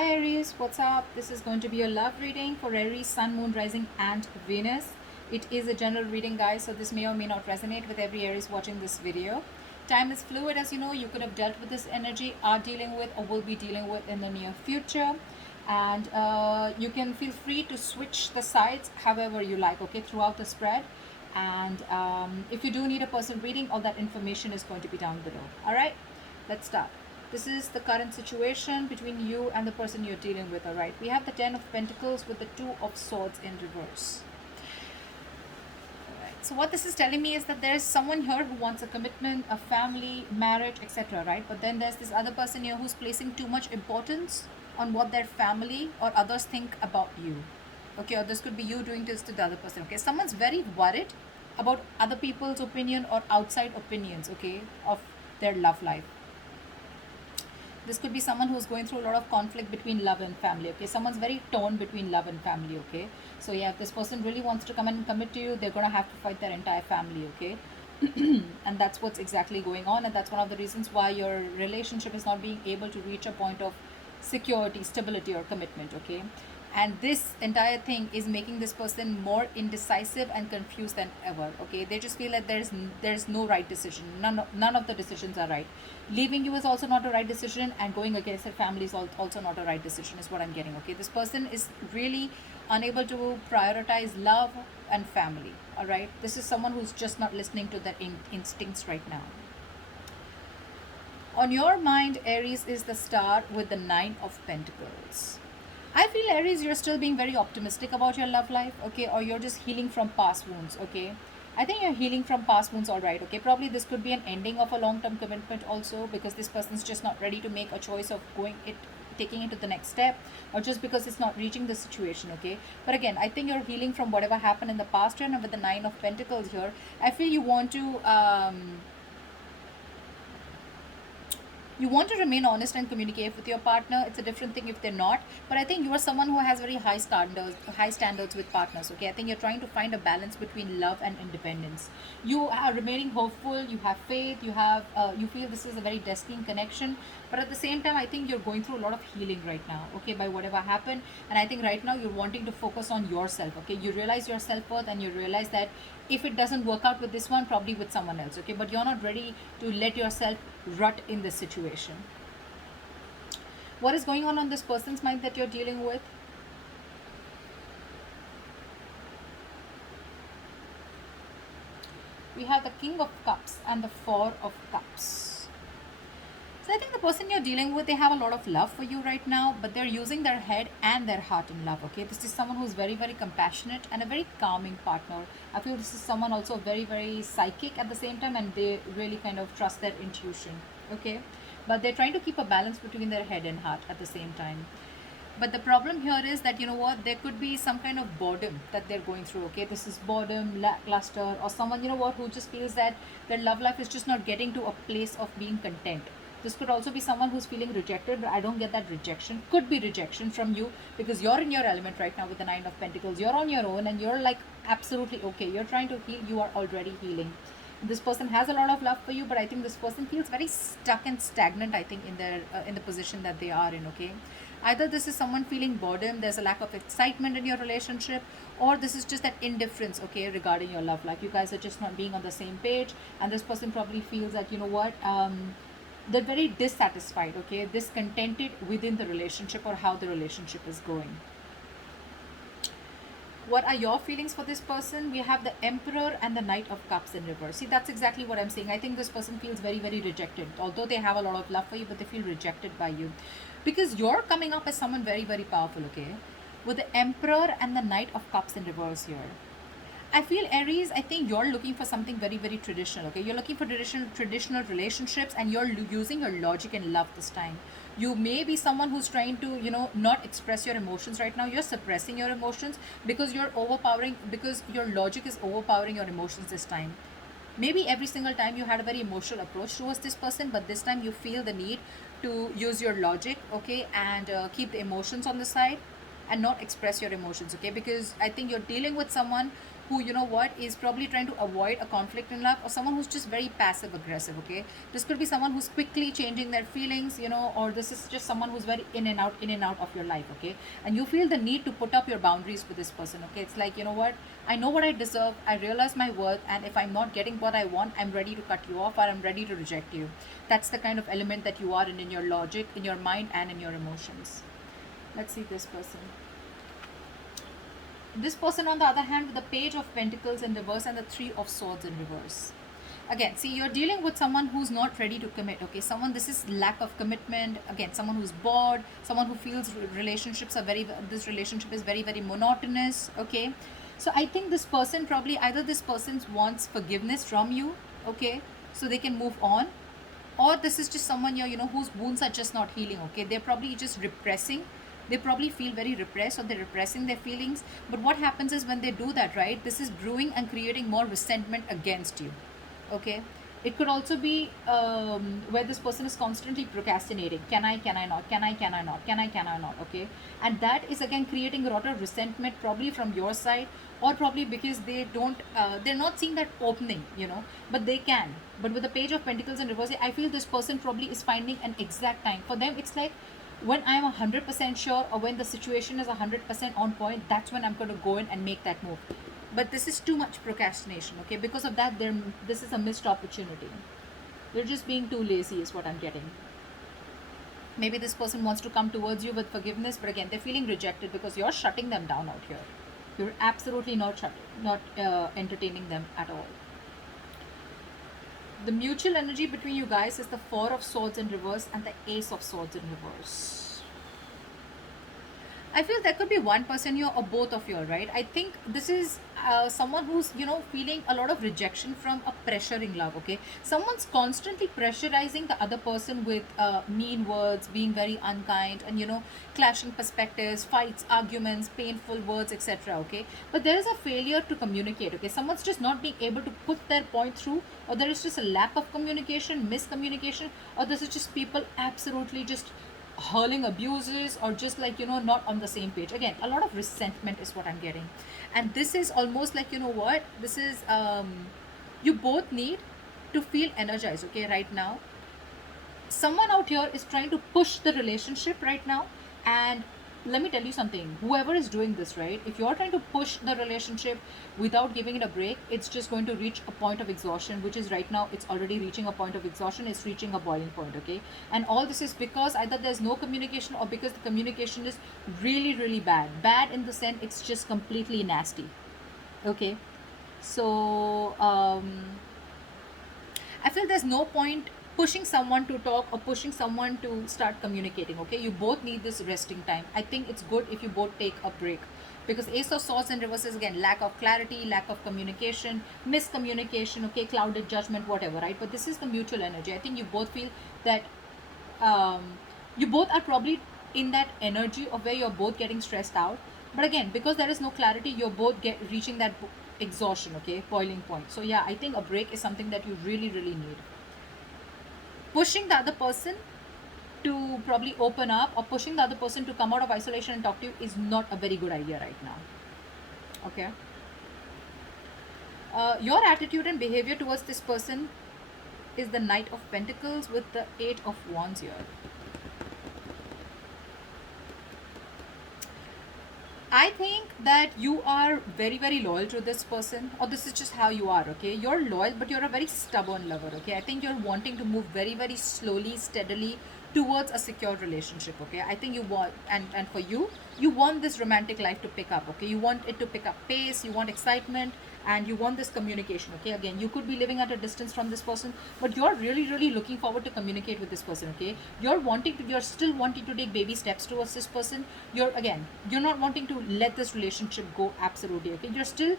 Hi Aries, what's up? This is going to be your love reading for Aries, Sun, Moon, Rising, and Venus. It is a general reading, guys, so this may or may not resonate with every Aries watching this video. Time is fluid, as you know. You could have dealt with this energy, are dealing with, or will be dealing with in the near future. And you can feel free to switch the sides however you like, okay, throughout the spread. And if you do need a personal reading, all that information is going to be down below. All right, let's start. This is the current situation between you and the person you're dealing with, all right? We have the Ten of Pentacles with the Two of Swords in reverse. All right. So what this is telling me is that there's someone here who wants a commitment, a family, marriage, etc., right? But then there's this other person here who's placing too much importance on what their family or others think about you. Okay, or this could be you doing this to the other person. Okay, someone's very worried about other people's opinion or outside opinions, okay, of their love life. This could be someone who's going through a lot of conflict between love and family. Okay, someone's very torn between love and family. Okay, so yeah, if this person really wants to come and commit to you, they're gonna have to fight their entire family. Okay, and that's what's exactly going on, and that's one of the reasons why your relationship is not being able to reach a point of security, stability, or commitment. Okay, and this entire thing is making this person more indecisive and confused than ever. Okay, they just feel that there's no right decision. None of the decisions are right. Leaving you is also not a right decision, and going against their family is also not a right decision, is what I'm getting. Okay, this person is really unable to prioritize love and family. All right, this is someone who's just not listening to their instincts right now. On your mind, Aries is the star with the Nine of Pentacles. I feel, Aries, you're still being very optimistic about your love life, okay, or you're just healing from past wounds, okay. I think you're healing from past wounds, all right, okay. Probably this could be an ending of a long-term commitment also, because this person's just not ready to make a choice of taking it to the next step, or just because it's not reaching the situation, okay. But again, I think you're healing from whatever happened in the past, and with the Nine of Pentacles here, I feel you want to remain honest and communicate with your partner. It's a different thing if they're not, but I think you are someone who has very high standards with partners. Okay, I think you're trying to find a balance between love and independence. You are remaining hopeful, you have faith, you feel this is a very destined connection, but at the same time I think you're going through a lot of healing right now, okay, by whatever happened. And I think right now you're wanting to focus on yourself. Okay, you realize your self-worth, and you realize that if it doesn't work out with this one, probably with someone else. Okay, but you're not ready to let yourself rut in this situation. What is going on this person's mind that you're dealing with? We have the King of Cups and the Four of Cups. So I think the person you're dealing with, they have a lot of love for you right now, but they're using their head and their heart in love. Okay, this is someone who's very, very compassionate and a very calming partner. I feel this is someone also very, very psychic at the same time, and they really kind of trust their intuition. Okay, but they're trying to keep a balance between their head and heart at the same time. But the problem here is that, you know what, there could be some kind of boredom that they're going through. Okay, this is boredom, lackluster, or someone, you know what, who just feels that their love life is just not getting to a place of being content. This could also be someone who's feeling rejected, but I don't get that rejection. Could be rejection from you, because you're in your element right now with the Nine of Pentacles. You're on your own and you're like absolutely okay. You're trying to heal. You are already healing. This person has a lot of love for you, but I think this person feels very stuck and stagnant, I think, in the position that they are in. Okay, either this is someone feeling boredom, there's a lack of excitement in your relationship, or this is just that indifference, okay, regarding your love life. You guys are just not being on the same page, and this person probably feels that, you know what, they're very dissatisfied, okay, discontented within the relationship or how the relationship is going. What are your feelings for this person? We have the Emperor and the Knight of Cups in reverse. See, that's exactly what I'm saying. I think this person feels very, very rejected. Although they have a lot of love for you, but they feel rejected by you, because you're coming up as someone very, very powerful, okay, with the Emperor and the Knight of Cups in reverse here. I feel, Aries, I think you're looking for something very, very traditional. Okay, you're looking for traditional relationships, and you're using your logic and love this time. You may be someone who's trying to, not express your emotions right now. You're suppressing your emotions because you're overpowering, because your logic is overpowering your emotions this time. Maybe every single time you had a very emotional approach towards this person, but this time you feel the need to use your logic, okay, and keep the emotions on the side and not express your emotions, okay, because I think you're dealing with someone who, you know what, is probably trying to avoid a conflict in love, or someone who's just very passive aggressive. Okay, this could be someone who's quickly changing their feelings, you know, or this is just someone who's very in and out of your life. Okay, and you feel the need to put up your boundaries with this person. Okay, it's like, you know what, I know what I deserve, I realize my worth, and if I'm not getting what I want, I'm ready to cut you off, or I'm ready to reject you. That's the kind of element that you are in your logic, in your mind, and in your emotions. Let's see this person. This person, on the other hand, with the Page of Pentacles in reverse and the Three of Swords in reverse. Again, see, you're dealing with someone who's not ready to commit. Okay, someone, this is lack of commitment. Again, someone who's bored, someone who feels relationships are very, this relationship is very, very monotonous. Okay, so I think this person probably, either this person wants forgiveness from you, okay, so they can move on, or this is just someone you know, whose wounds are just not healing. Okay, they're probably just repressing, they probably feel very repressed, or they're repressing their feelings. But what happens is, when they do that, right, this is brewing and creating more resentment against you. Okay, it could also be where this person is constantly procrastinating. Can I not, can I not. Okay, and that is again creating a lot of resentment, probably from your side, or probably because they don't they're not seeing that opening, you know, but they can. But with the Page of Pentacles in reverse, I feel this person probably is finding an exact time. For them, it's like, when I'm 100% sure, or when the situation is 100% on point, that's when I'm going to go in and make that move. But this is too much procrastination. Okay, because of that, this is a missed opportunity. They're just being too lazy is what I'm getting. Maybe this person wants to come towards you with forgiveness, but again, they're feeling rejected because you're shutting them down out here. You're absolutely not entertaining them at all. The mutual energy between you guys is the Four of Swords in reverse and the Ace of Swords in reverse. I feel there could be one person here or both of you, right? I think this is someone who's, you know, feeling a lot of rejection from a pressuring love. Okay, someone's constantly pressurizing the other person with mean words, being very unkind, and, you know, clashing perspectives, fights, arguments, painful words, etc. Okay, but there is a failure to communicate. Okay, someone's just not being able to put their point through, or there is just a lack of communication, miscommunication, or this is just people absolutely just hurling abuses, or just like, you know, not on the same page. Again, a lot of resentment is what I'm getting. And this is almost like, you know what, this is you both need to feel energized. Okay, right now someone out here is trying to push the relationship right now. And let me tell you something, whoever is doing this, right, if you're trying to push the relationship without giving it a break, it's just going to reach a point of exhaustion, which is right now, it's already reaching a point of exhaustion, it's reaching a boiling point. Okay, and all this is because either there's no communication, or because the communication is really, really bad in the sense it's just completely nasty. Okay, so I feel there's no point pushing someone to talk, or pushing someone to start communicating. Okay, you both need this resting time. I think it's good if you both take a break, because Ace of Swords in reverse is again lack of clarity, lack of communication, miscommunication. Okay, clouded judgment, whatever, right? But this is the mutual energy. I think you both feel that you both are probably in that energy of where you're both getting stressed out. But again, because there is no clarity, you're both reaching that exhaustion. Okay, boiling point. So yeah, I think a break is something that you really, really need. Pushing the other person to probably open up, or pushing the other person to come out of isolation and talk to you, is not a very good idea right now. Okay, your attitude and behavior towards this person is the Knight of Pentacles with the Eight of Wands here. I think that you are very, very loyal to this person, or this is just how you are. Okay, you're loyal, but you're a very stubborn lover. Okay, I think you're wanting to move very, very slowly, steadily towards a secure relationship. Okay, I think you want, and for you, you want this romantic life to pick up. Okay, you want it to pick up pace, you want excitement, and you want this communication. Okay, again, you could be living at a distance from this person, but you're really, really looking forward to communicate with this person. Okay, you're still wanting to take baby steps towards this person. You're not wanting to let this relationship go. Absolutely. Okay, you're still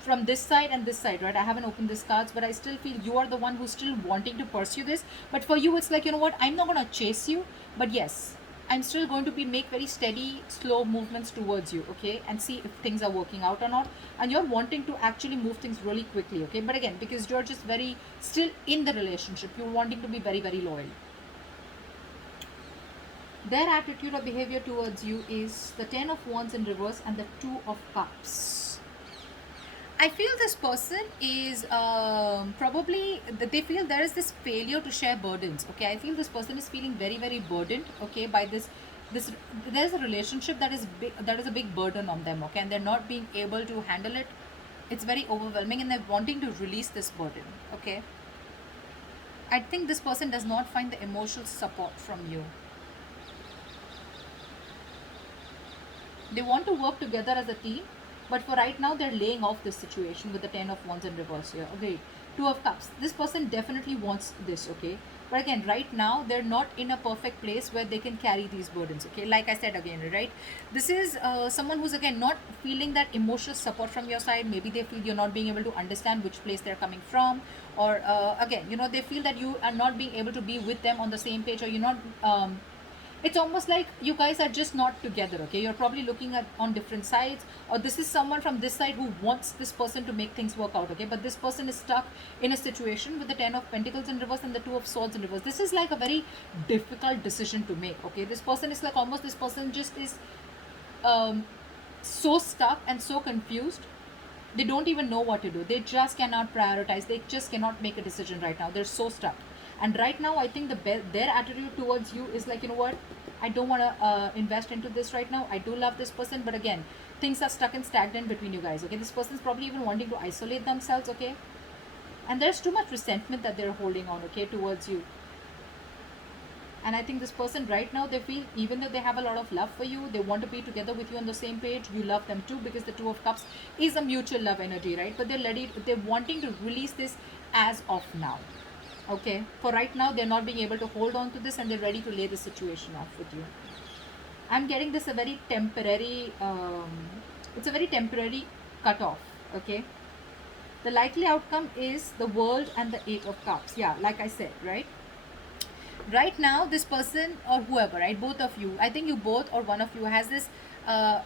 from this side and this side, right? I haven't opened these cards, but I still feel you are the one who's still wanting to pursue this. But for you, it's like, you know what, I'm not going to chase you, but yes, I'm still going to make very steady, slow movements towards you. Okay, and see if things are working out or not. And you're wanting to actually move things really quickly. Okay, but again, because you're just very still in the relationship, you're wanting to be very, very loyal. Their attitude or behavior towards you is the Ten of Wands in reverse and the Two of Cups. I feel this person is probably they feel there is this failure to share burdens. Okay, I feel this person is feeling very very burdened. Okay, by this there's a relationship that is big, that is a big burden on them. Okay, and they're not being able to handle it. It's very overwhelming, and they're wanting to release this burden. Okay, I think this person does not find the emotional support from you. They want to work together as a team, but for right now, they're laying off this situation with the 10 of Wands in reverse here. Okay, 2 of Cups. This person definitely wants this, okay? But again, right now, they're not in a perfect place where they can carry these burdens, okay? Like I said again, right? This is someone who's, again, not feeling that emotional support from your side. Maybe they feel you're not being able to understand which place they're coming from. Or, again, they feel that you are not being able to be with them on the same page, or you're not... it's almost like you guys are just not together. Okay, you're probably looking at on different sides, or this is someone from this side who wants this person to make things work out. Okay, but this person is stuck in a situation with the 10 of Pentacles in reverse and the 2 of Swords in reverse. This is like a very difficult decision to make. Okay, this person is like, almost this person just is so stuck and so confused. They don't even know what to do. They just cannot prioritize. They just cannot make a decision right now. They're so stuck. And right now, I think their attitude towards you is like, you know what, I don't want to invest into this right now. I do love this person, but again, things are stuck and stagnant between you guys. Okay, this person's probably even wanting to isolate themselves. Okay, and there's too much resentment that they're holding on, okay, towards you. And I think this person right now, they feel, even though they have a lot of love for you, they want to be together with you on the same page. You love them too, because the 2 of Cups is a mutual love energy, right? But they're wanting to release this as of now. Okay, for right now, they're not being able to hold on to this, and they're ready to lay the situation off with you. I'm getting this a very temporary it's a very temporary cut off. Okay, the likely outcome is the World and the 8 of Cups. Yeah, like I said, right? Right now, this person or whoever, right, both of you, I think you both or one of you has this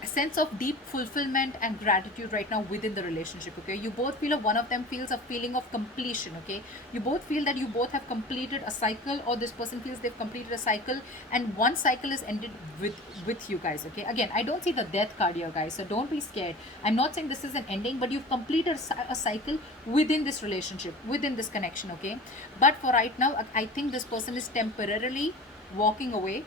sense of deep fulfillment and gratitude right now within the relationship. Okay, you both feel, one of them feels a feeling of completion. Okay, you both feel that you both have completed a cycle, or this person feels they've completed a cycle, and one cycle is ended with you guys. Okay, again, I don't see the death card here, guys, so don't be scared. I'm not saying this is an ending, but you've completed a cycle within this relationship, within this connection. Okay, but for right now, I think this person is temporarily walking away.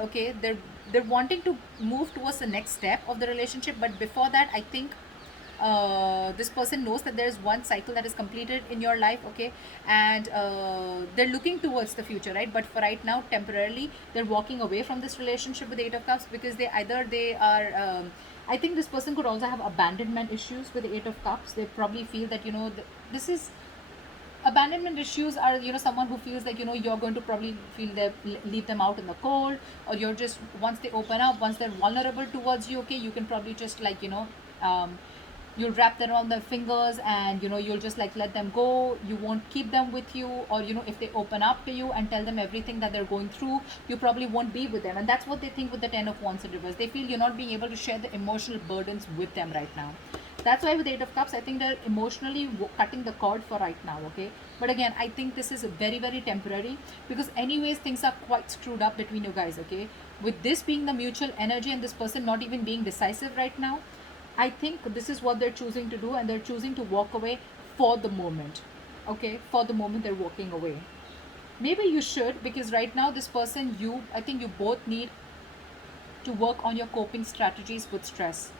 Okay, they're wanting to move towards the next step of the relationship, but before that, I think this person knows that there is one cycle that is completed in your life. Okay, and they're looking towards the future, right? But for right now, temporarily, they're walking away from this relationship with the 8 of Cups, because they are I think this person could also have abandonment issues with the 8 of Cups. They probably feel that, this is abandonment issues are, someone who feels like, you're going to probably feel that leave them out in the cold, or you're just, once they open up, once they're vulnerable towards you, okay, you can probably just like, you'll wrap them around their fingers, and you'll just like let them go. You won't keep them with you, or if they open up to you and tell them everything that they're going through, you probably won't be with them. And that's what they think with the 10 of Wands in reverse. They feel you're not being able to share the emotional burdens with them right now. That's why with 8 of Cups, I think they're emotionally cutting the cord for right now. Okay, but again, I think this is very very temporary, because anyways things are quite screwed up between you guys. Okay, with this being the mutual energy and this person not even being decisive right now, I think this is what they're choosing to do, and they're choosing to walk away for the moment. Okay, for the moment they're walking away. Maybe you should, because right now this person, I think you both need to work on your coping strategies with stress,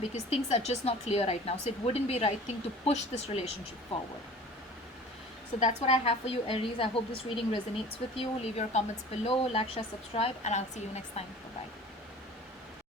because things are just not clear right now. So it wouldn't be right thing to push this relationship forward. So that's what I have for you, Aries. I hope this reading resonates with you. Leave your comments below, like, share, subscribe, and I'll see you next time. Bye bye.